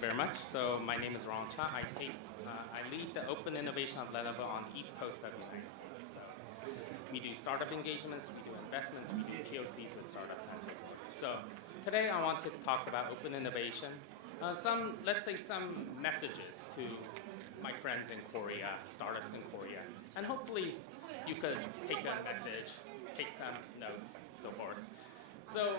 you very much. So my name is Rong Cha. I lead the open innovation of Lenovo on the East Coast of the United States. So we do startup engagements, we do investments, we do POCs with startups, and so forth. So today I want to talk about open innovation. Let's say some messages to my friends in Korea, startups in Korea, and hopefully you could take a message, take some notes, so forth. So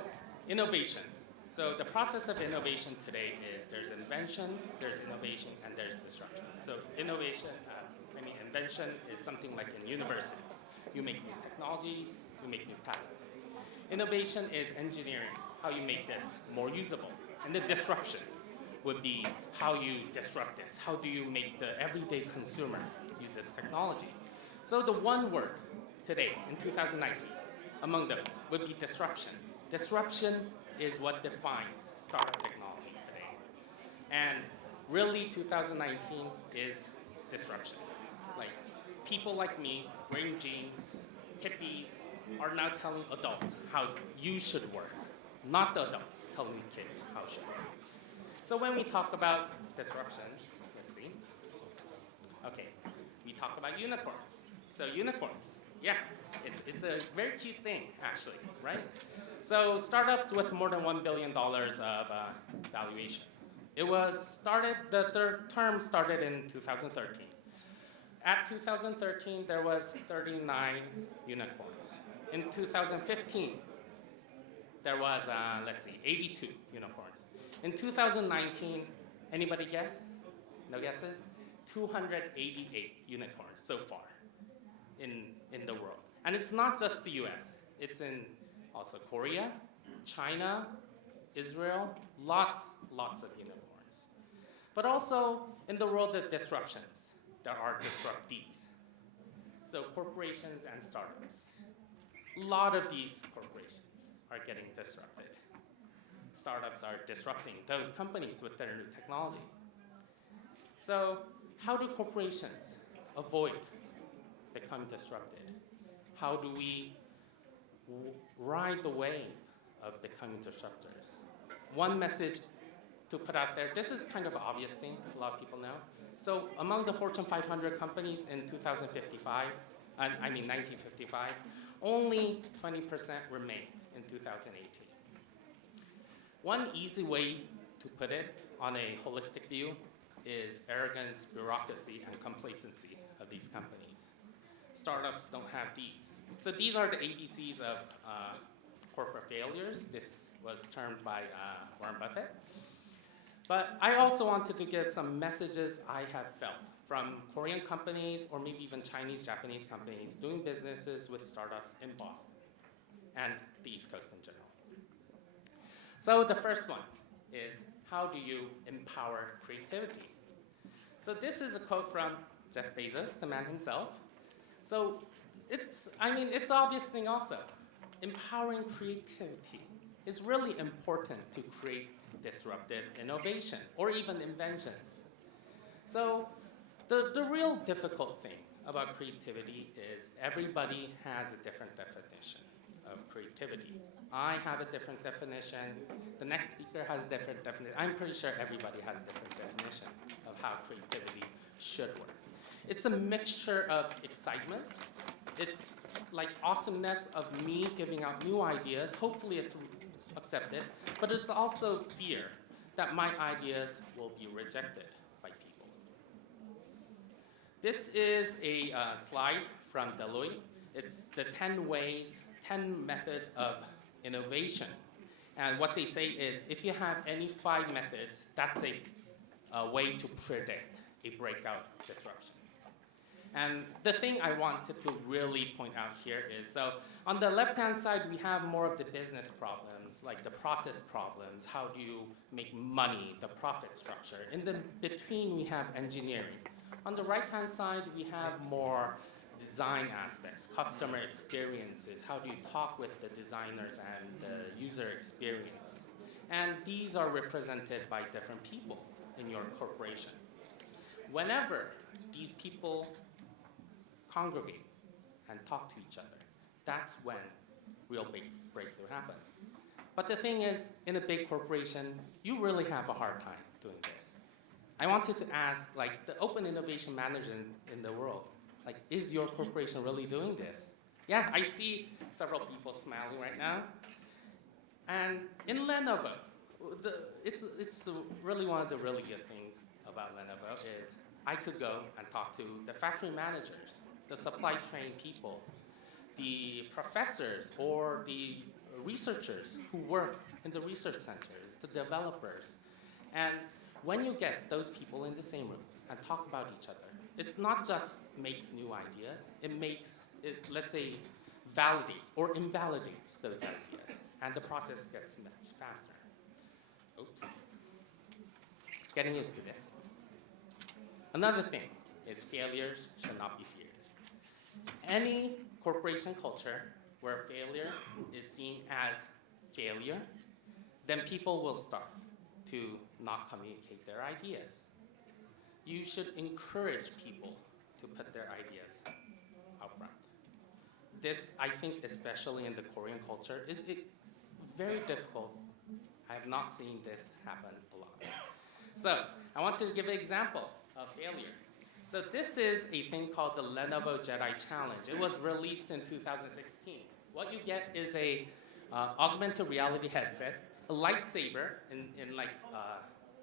innovation. So the process of innovation today is there's invention, there's innovation, and there's disruption. So invention is something like in universities. You make new technologies, you make new patents. Innovation is engineering, how you make this more usable. And the disruption would be how you disrupt this. How do you make the everyday consumer use this technology? So the one word today in 2019 among those would be disruption. Disruption is what defines startup technology today. And really 2019 is disruption. Like people like me wearing jeans, hippies, are now telling adults how you should work, not the adults telling kids how should work. So when we talk about disruption, let's see. Okay, we talk about unicorns. So unicorns, yeah, it's a very cute thing actually, right? So startups with more than $1 billion of valuation. The term started in 2013. At 2013, there was 39 unicorns. In 2015, there was, 82 unicorns. In 2019, anybody guess? No guesses? 288 unicorns so far in the world. And it's not just the US. It's in also Korea, China, Israel, lots of unicorns. But also in the world of disruptions, there are disruptees. So corporations and startups. A lot of these corporations are getting disrupted. Startups are disrupting those companies with their new technology. So how do corporations avoid becoming disrupted? How do we ride the wave of becoming disruptors? One message to put out there, this is kind of an obvious thing, a lot of people know. So among the Fortune 500 companies in 1955, only 20% remain in 2018. One easy way to put it on a holistic view is arrogance, bureaucracy, and complacency of these companies. Startups don't have these. So these are the ABCs of corporate failures. This was termed by Warren Buffett. But I also wanted to give some messages I have felt from Korean companies or maybe even Chinese, Japanese companies doing businesses with startups in Boston and the East Coast in general. So the first one is, how do you empower creativity? So this is a quote from Jeff Bezos, the man himself. So it's obvious thing also. Empowering creativity is really important to create disruptive innovation or even inventions. So the real difficult thing about creativity is everybody has a different definition of creativity. I have a different definition. The next speaker has a different definition. I'm pretty sure everybody has a different definition of how creativity should work. It's a mixture of excitement. It's like awesomeness of me giving out new ideas. Hopefully it's accepted. But it's also fear that my ideas will be rejected by people. This is a slide from Deloitte. It's the 10 methods of innovation. And what they say is, if you have any 5 methods, that's a way to predict a breakout disruption. And the thing I wanted to really point out here is, so on the left-hand side, we have more of the business problems, like the process problems. How do you make money, the profit structure? In the between, we have engineering. On the right-hand side, we have more design aspects, customer experiences. How do you talk with the designers and the user experience? And these are represented by different people in your corporation. Whenever these people congregate and talk to each other, that's when real big breakthrough happens. But the thing is, in a big corporation, you really have a hard time doing this. I wanted to ask, like, the open innovation manager in the world, like, is your corporation really doing this? Yeah, I see several people smiling right now. And in Lenovo, it's really one of the really good things about Lenovo is I could go and talk to the factory managers, the supply chain people, the professors or the researchers who work in the research centers, the developers. And when you get those people in the same room and talk about each other, it not just makes new ideas, it, let's say, validates or invalidates those ideas, and the process gets much faster. Oops. Getting used to this. Another thing is failures should not be feared. Any corporation culture where failure is seen as failure, then people will start to not communicate their ideas. You should encourage people to put their ideas out front. This, I think, especially in the Korean culture, is very difficult. I have not seen this happen a lot. So I want to give an example of failure. So this is a thing called the Lenovo Jedi Challenge. It was released in 2016. What you get is a augmented reality headset, a lightsaber in like,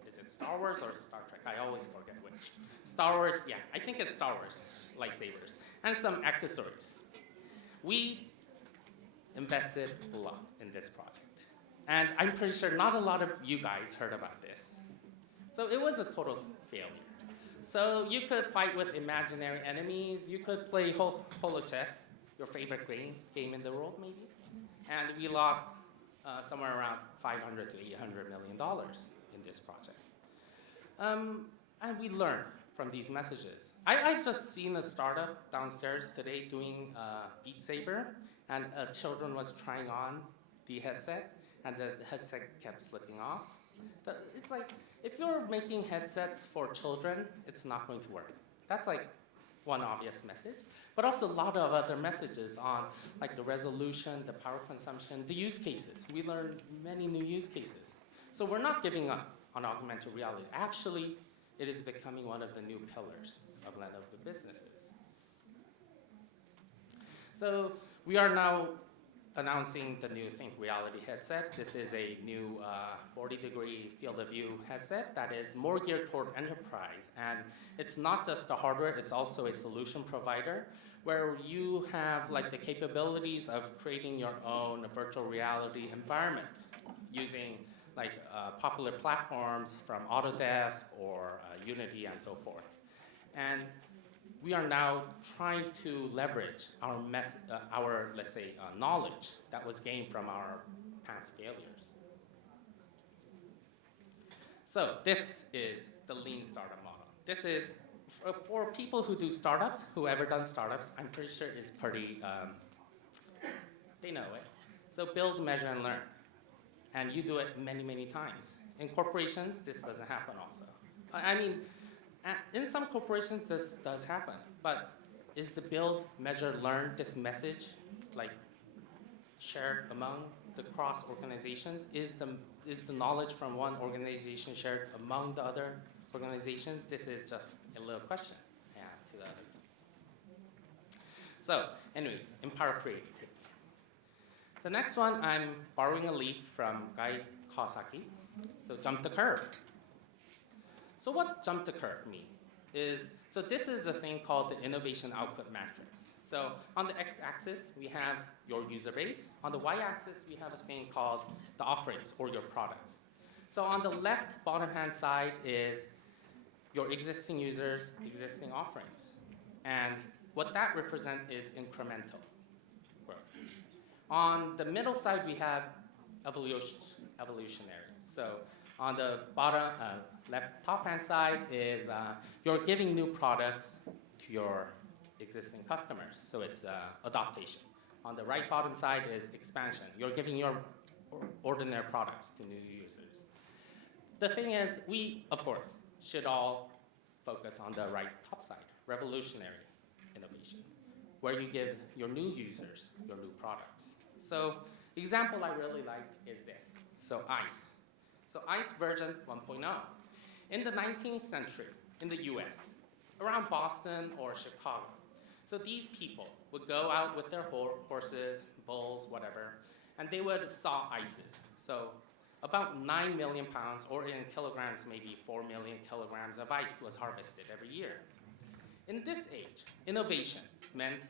is it Star Wars or Star Trek? I always forget which. Star Wars, yeah, I think it's Star Wars lightsabers, and some accessories. We invested a lot in this project. And I'm pretty sure not a lot of you guys heard about this. So it was a total failure. So you could fight with imaginary enemies, you could play holo chess, your favorite game in the world maybe. And we lost somewhere around $500 to $800 million in this project. And we learned from these messages. I've just seen a startup downstairs today doing Beat Saber, and children was trying on the headset, and the headset kept slipping off. It's like, if you're making headsets for children, it's not going to work. That's like one obvious message, but also a lot of other messages on like the resolution, the power consumption, the use cases. We learned many new use cases. So we're not giving up on augmented reality. Actually, it is becoming one of the new pillars of Lenovo businesses. So we are now announcing the new Think Reality headset. This is a new 40-degree field of view headset that is more geared toward enterprise. And it's not just the hardware, it's also a solution provider where you have like the capabilities of creating your own virtual reality environment using like popular platforms from Autodesk or Unity and so forth. And we are now trying to leverage our let's say, knowledge that was gained from our past failures. So this is the lean startup model. This is, for people who do startups, whoever done startups, I'm pretty sure it's pretty, they know it. So build, measure, and learn. And you do it many, many times. In corporations, this doesn't happen also. I mean, in some corporations, this does happen, but is the build, measure, learn, this message, like, shared among the cross organizations? Is the knowledge from one organization shared among the other organizations? This is just a little question to the other. So, anyways, empower creativity. The next one, I'm borrowing a leaf from Guy Kawasaki. So jump the curve. So what jump the curve mean is, so this is a thing called the innovation output matrix. So on the x-axis, we have your user base. On the y-axis, we have a thing called the offerings or your products. So on the left bottom-hand side is your existing users, existing offerings. And what that represents is incremental growth. On the middle side, we have evolutionary. So on the bottom, left top-hand side is you're giving new products to your existing customers. So it's adaptation. On the right bottom side is expansion. You're giving your ordinary products to new users. The thing is, we, of course, should all focus on the right top side, revolutionary innovation, where you give your new users your new products. So example I really like is this. So ICE. So ICE version 1.0. In the 19th century, in the US, around Boston or Chicago, so these people would go out with their horses, bulls, whatever, and they would saw ices. So about 9 million pounds, or in kilograms, maybe 4 million kilograms of ice was harvested every year. In this age, innovation meant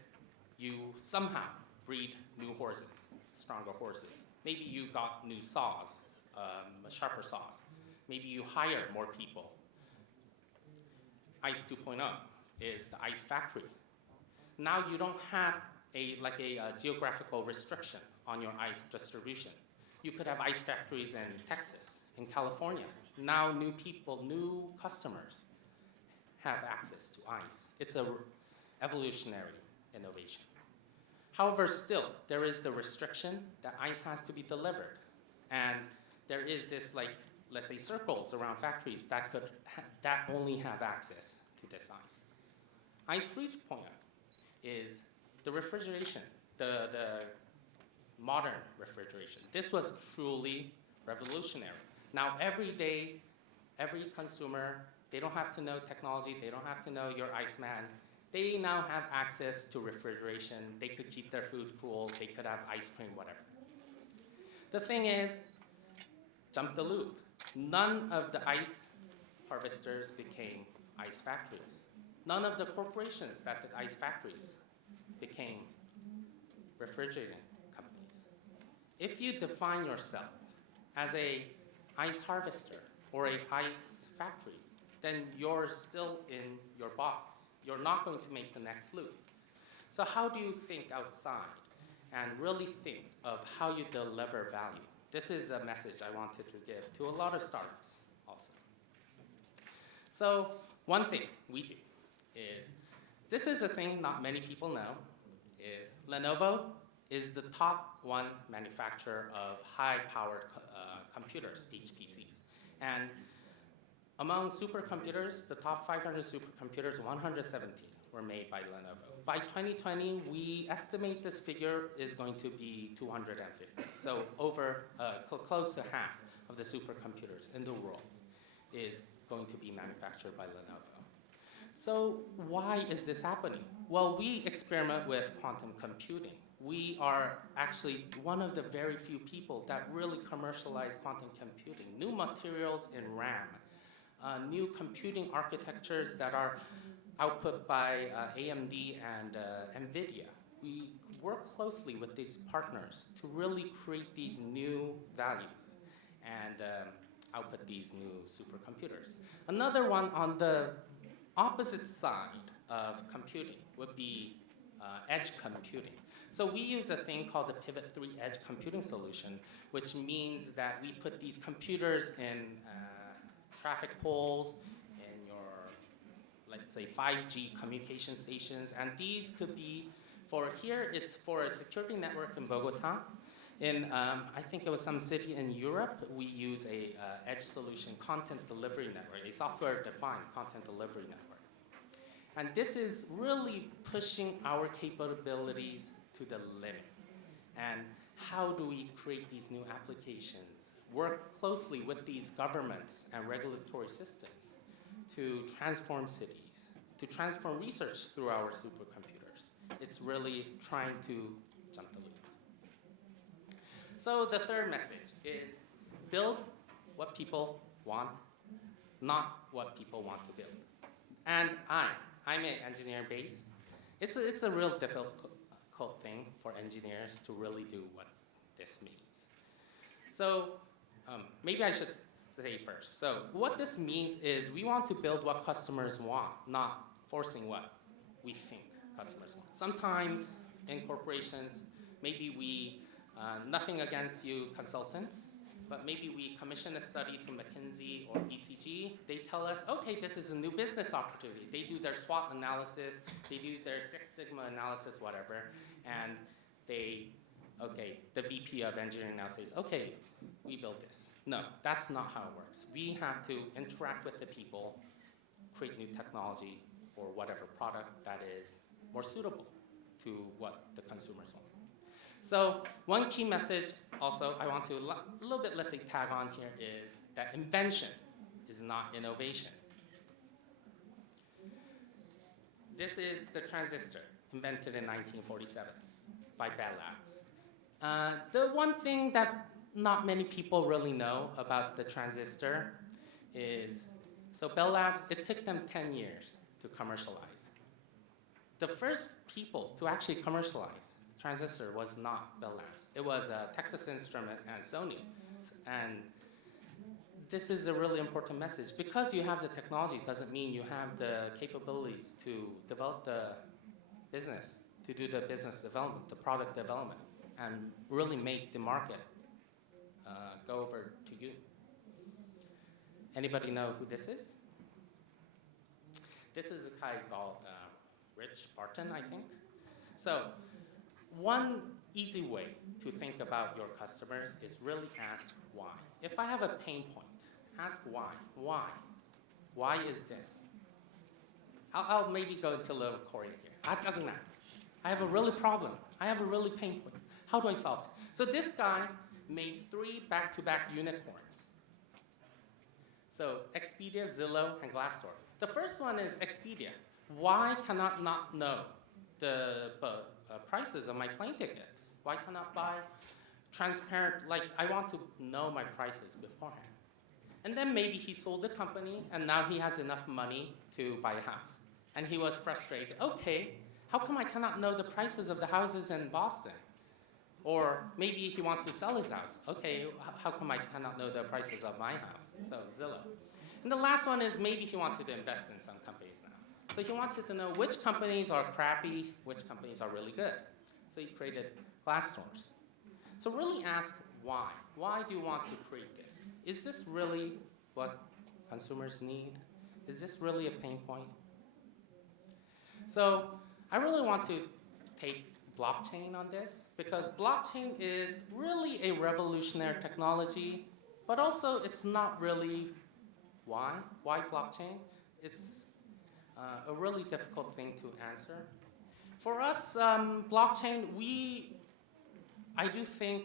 you somehow breed new horses, stronger horses. Maybe you got new saws, sharper saws. Maybe you hire more people. ICE 2.0 is the ice factory. Now you don't have a geographical restriction on your ice distribution. You could have ice factories in Texas, in California. Now new people, new customers have access to ice. It's an evolutionary innovation. However, still, there is the restriction that ice has to be delivered. And there is this, let's say, circles around factories that only have access to this ice. ICE 3.0 is the refrigeration, the modern refrigeration. This was truly revolutionary. Now, every day, every consumer, they don't have to know technology, they don't have to know your Iceman. They now have access to refrigeration. They could keep their food cool, they could have ice cream, whatever. The thing is, jump the loop. None of the ice harvesters became ice factories. None of the corporations that did ice factories became refrigerating companies. If you define yourself as a ice harvester or a ice factory, then you're still in your box. You're not going to make the next loop. So how do you think outside and really think of how you deliver value? This is a message I wanted to give to a lot of startups also. So one thing we do is, this is a thing not many people know, is Lenovo is the top one manufacturer of high-powered computers, HPCs. And among supercomputers, the top 500 supercomputers, 117 were made by Lenovo. By 2020, we estimate this figure is going to be 250. So over close to half of the supercomputers in the world is going to be manufactured by Lenovo. So why is this happening? Well, we experiment with quantum computing. We are actually one of the very few people that really commercialize quantum computing. New materials in RAM, new computing architectures that are output by AMD and NVIDIA. We work closely with these partners to really create these new values and output these new supercomputers. Another one on the opposite side of computing would be edge computing. So we use a thing called the Pivot 3 Edge Computing Solution, which means that we put these computers in traffic poles, in your, let's say, 5G communication stations, and these could be, for here, it's for a security network in Bogota. In, I think it was some city in Europe, we use a edge solution content delivery network, a software-defined content delivery network. And this is really pushing our capabilities to the limit. And how do we create these new applications? Work closely with these governments and regulatory systems to transform cities, to transform research through our supercomputers. It's really trying to jump the loop. So the third message is build what people want, not what people want to build. And I'm an engineer base. It's a real difficult thing for engineers to really do what this means. So maybe I should say first. So what this means is we want to build what customers want, not forcing what we think customers want. Sometimes in corporations, maybe we, nothing against you consultants, but maybe we commission a study to McKinsey or BCG. They tell us, okay, this is a new business opportunity. They do their SWOT analysis, they do their Six Sigma analysis, whatever, and the VP of engineering now says, okay, we built this. No, that's not how it works. We have to interact with the people, create new technology or whatever product that is more suitable to what the consumers want. So one key message also I want to a little bit, let's say, tag on here is that invention is not innovation. This is the transistor, invented in 1947 by Bell Labs. The one thing that not many people really know about the transistor is, so Bell Labs, it took them 10 years to commercialize. The first people to actually commercialize transistor was not Bell Labs. It was Texas Instruments and Sony. And this is a really important message. Because you have the technology doesn't mean you have the capabilities to develop the business, to do the business development, the product development, and really make the market go over to you. Anybody know who this is? This is a guy called Rich Barton, I think. So one easy way to think about your customers is really ask why. If I have a pain point, ask why. Why? Why is this? I'll maybe go into a little Korean here. It doesn't matter. I have a really problem. I have a really pain point. How do I solve it? So this guy made 3 back-to-back unicorns. So Expedia, Zillow, and Glassdoor. The first one is Expedia. Why cannot not know the prices of my plane tickets? Why cannot buy transparent, like I want to know my prices beforehand. And then maybe he sold the company and now he has enough money to buy a house. And he was frustrated, okay, how come I cannot know the prices of the houses in Boston? Or maybe he wants to sell his house. Okay, how come I cannot know the prices of my house? So Zillow. And the last one is maybe he wanted to invest in some companies now. So he wanted to know which companies are crappy, which companies are really good. So he created Glassdoors. So really ask why. Why do you want to create this? Is this really what consumers need? Is this really a pain point? So I really want to take blockchain on this because blockchain is really a revolutionary technology, but also it's not really why. Why blockchain? It's a really difficult thing to answer. For us, blockchain, I do think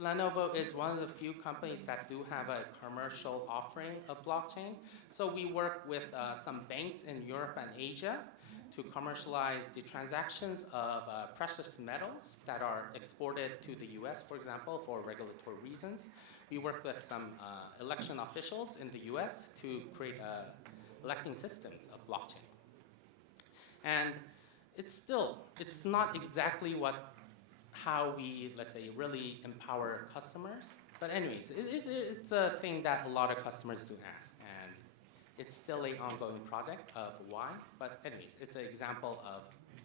Lenovo is one of the few companies that do have a commercial offering of blockchain. So we work with some banks in Europe and Asia to commercialize the transactions of precious metals that are exported to the US, for example, for regulatory reasons. We work with some election officials in the US to create electing systems of blockchain. And it's not exactly how we, let's say, really empower customers. But anyways, it's a thing that a lot of customers do ask. And it's still an ongoing project of why. But anyways, it's an example of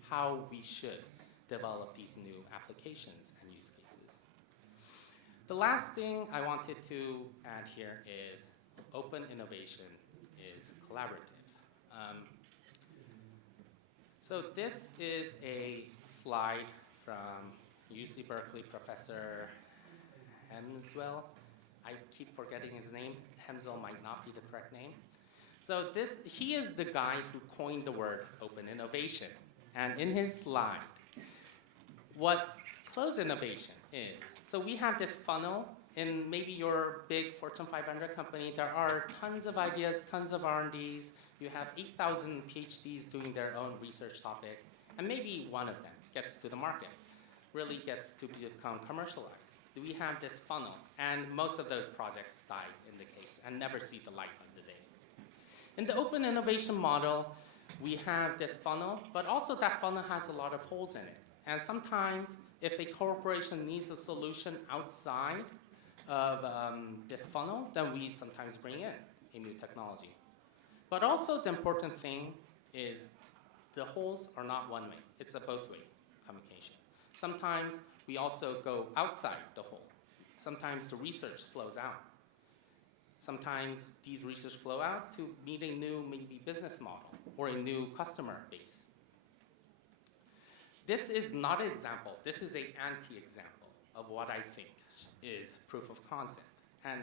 how we should develop these new applications and use cases. The last thing I wanted to add here is open innovation is collaborative. So this is a slide from UC Berkeley Professor Hemswell. I keep forgetting his name. Hemswell might not be the correct name. So he is the guy who coined the word open innovation. And in his slide, what closed innovation is. So we have this funnel. In maybe your big Fortune 500 company, there are tons of ideas, tons of R&Ds. You have 8,000 PhDs doing their own research topic. And maybe one of them gets to the market, really gets to become commercialized. We have this funnel, and most of those projects die in the case and never see the light of the day. In the open innovation model, we have this funnel, but also that funnel has a lot of holes in it. And sometimes, if a corporation needs a solution outside of this funnel, then we sometimes bring in a new technology. But also the important thing is the holes are not one way. It's a both-way communication. Sometimes we also go outside the hole. Sometimes the research flows out. Sometimes these research flow out to meet a new maybe business model or a new customer base. This is not an example. This is an anti-example of what I think is proof of concept. And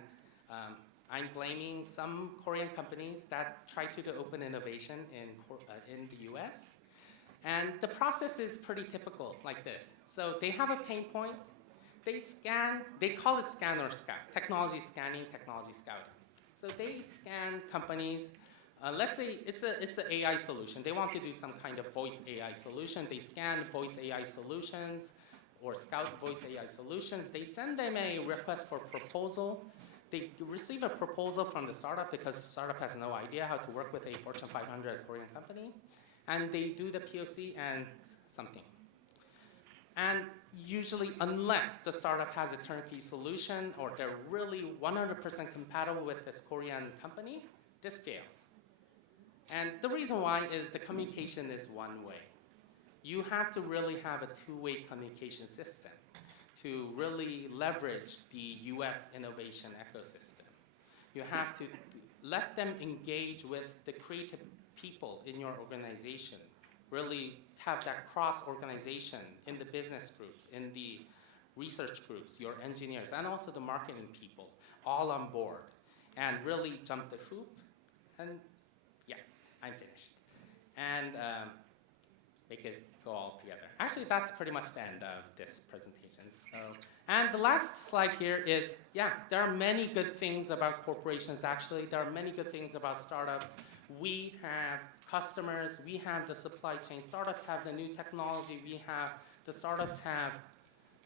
I'm blaming some Korean companies that try to do open innovation in the US. And the process is pretty typical like this. So they have a pain point. They scan, they call it scan or scout, technology scanning, technology scouting. So they scan companies. Let's say it's an AI solution. They want to do some kind of voice AI solution. They scan voice AI solutions or scout voice AI solutions. They send them a request for proposal. They receive a proposal from the startup because the startup has no idea how to work with a Fortune 500 Korean company. And they do the POC and something. And usually, unless the startup has a turnkey solution or they're really 100% compatible with this Korean company, this fails. And the reason why is the communication is one way. You have to really have a two-way communication system to really leverage the US innovation ecosystem. You have to let them engage with the creative people in your organization, really have that cross-organization in the business groups, in the research groups, your engineers, and also the marketing people, all on board, and really jump the hoop. And yeah, I'm finished. And make it go all together. Actually, that's pretty much the end of this presentation. So, and the last slide here is, yeah, there are many good things about corporations, actually. There are many good things about startups. We have customers, we have the supply chain. Startups have the new technology. The startups have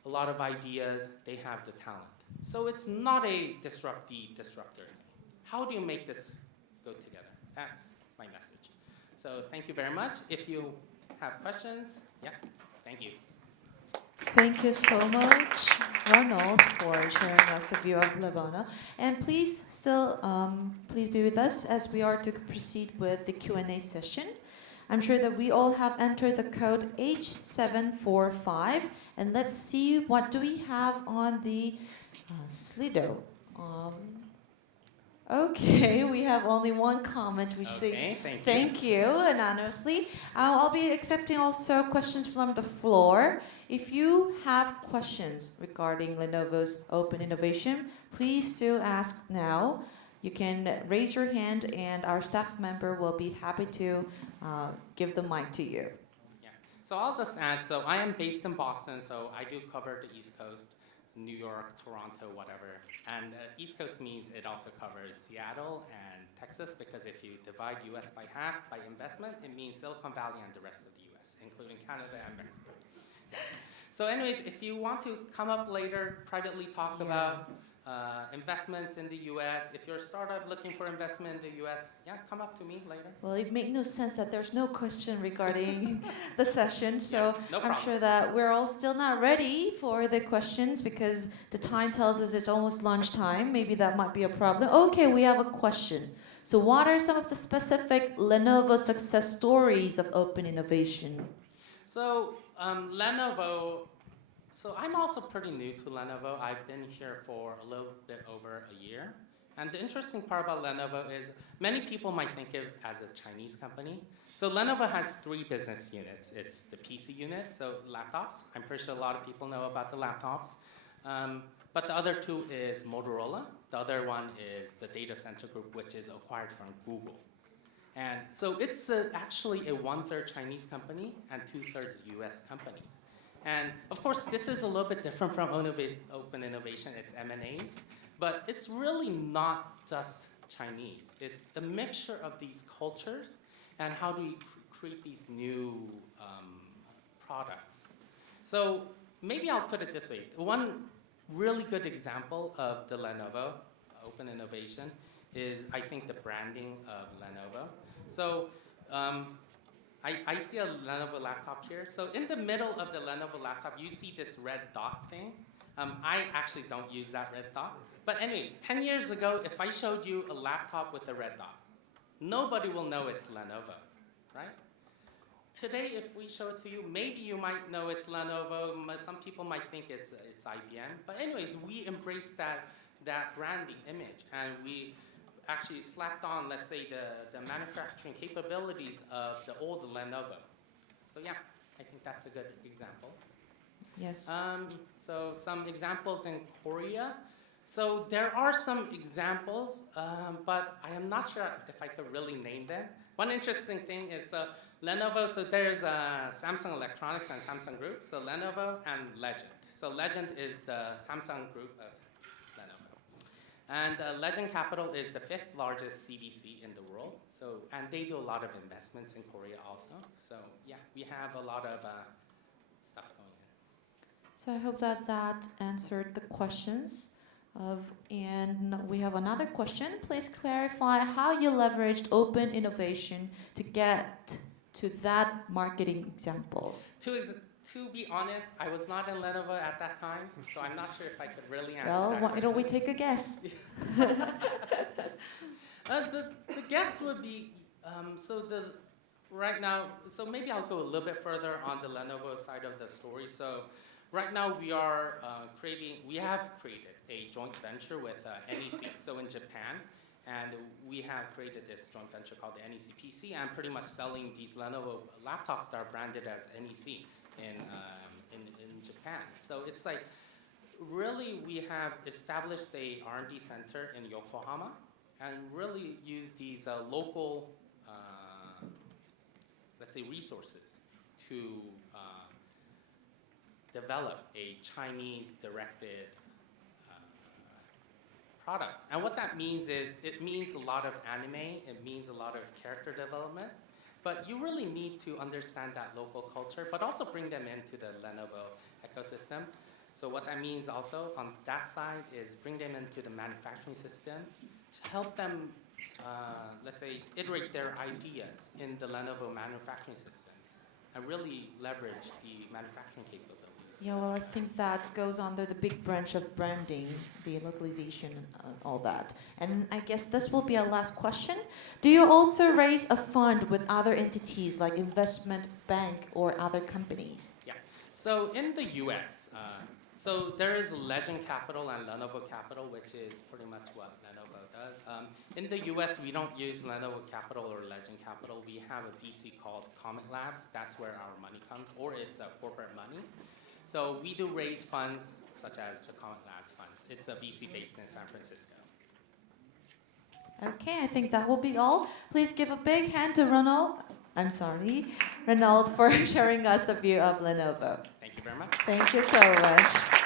a lot of ideas. They have the talent. So it's not a disruptor thing. How do you make this go together? That's my message. So thank you very much. If you have questions, yeah, thank you. Thank you so much, Ronald, for sharing us the view of Lenovo. And please please be with us as we are to proceed with the Q&A session. I'm sure that we all have entered the code H745, and let's see what do we have on the Slido. Okay, we have only one comment which says thank you anonymously. I'll be accepting also questions from the floor. If you have questions regarding Lenovo's open innovation, please do ask now. You can raise your hand and our staff member will be happy to give the mic to you. Yeah, so I'll just add, so I am based in Boston, so I do cover the East Coast. New York, Toronto, whatever. And East Coast means it also covers Seattle and Texas, because if you divide US by half by investment, it means Silicon Valley and the rest of the US, including Canada and Mexico. Yeah. So anyways, if you want to come up later, privately talk about investments in the US. If you're a startup looking for investment in the US, yeah, come up to me later. Well, it makes no sense that there's no question regarding the session, so yeah, no I'm sure that we're all still not ready for the questions because the time tells us it's almost lunchtime. Maybe that might be a problem. Okay, we have a question. So what are some of the specific Lenovo success stories of open innovation? So Lenovo, so I'm also pretty new to Lenovo. I've been here for a little bit over a year. And the interesting part about Lenovo is many people might think of it as a Chinese company. So Lenovo has 3 business units. It's the PC unit, so laptops. I'm pretty sure a lot of people know about the laptops. But the other 2 is Motorola. The other one is the data center group, which is acquired from Google. And so it's actually a 1/3 Chinese company and 2/3 US companies. And of course, this is a little bit different from open innovation. It's M&As, but it's really not just Chinese. It's the mixture of these cultures and how do we create these new products. So maybe I'll put it this way. One really good example of the Lenovo open innovation is, I think, the branding of Lenovo. So I see a Lenovo laptop here. So in the middle of the Lenovo laptop, you see this red dot thing. I actually don't use that red dot. But anyways, 10 years ago, if I showed you a laptop with a red dot, nobody will know it's Lenovo, right? Today, if we show it to you, maybe you might know it's Lenovo. Some people might think it's IBM. But anyways, we embraced that branding image, and we actually slapped on, let's say, the manufacturing capabilities of the old Lenovo. So yeah, I think that's a good example. Yes. So some examples in Korea. So there are some examples, but I am not sure if I could really name them. One interesting thing is Lenovo, so there's Samsung Electronics and Samsung Group. So Lenovo and Legend. So Legend is the Samsung Group of Lenovo. And Legend Capital is the 5th largest CVC in the world. So, and they do a lot of investments in Korea also. So yeah, we have a lot of stuff going on. So I hope that that answered the questions. And we have another question. Please clarify how you leveraged open innovation to get to that marketing examples. To be honest, I was not in Lenovo at that time, so I'm not sure if I could really answer Well, that why question. don't we take a guess? The guess would be, right now, so maybe I'll go a little bit further on the Lenovo side of the story. So right now we have created a joint venture with NEC, so in Japan, and we have created this joint venture called the NEC PC, and pretty much selling these Lenovo laptops that are branded as NEC in Japan. So it's like, really we have established a R&D center in Yokohama and really use these local, let's say, resources to develop a Chinese-directed product. And what that means is, it means a lot of anime, it means a lot of character development, but you really need to understand that local culture, but also bring them into the Lenovo ecosystem. So what that means also on that side is bring them into the manufacturing system, help them, let's say, iterate their ideas in the Lenovo manufacturing systems, and really leverage the manufacturing capabilities. Yeah, well, I think that goes under the big branch of branding, the localization and all that. And I guess this will be our last question. Do you also raise a fund with other entities like investment bank or other companies? Yeah, so in the US, so there is Legend Capital and Lenovo Capital, which is pretty much what Lenovo does. In the US, we don't use Lenovo Capital or Legend Capital. We have a VC called Comet Labs. That's where our money comes, or it's corporate money. So we do raise funds such as the Comet Labs funds. It's a VC based in San Francisco. Okay, I think that will be all. Please give a big hand to Renaud for sharing us the view of Lenovo. Thank you very much. Thank you so much.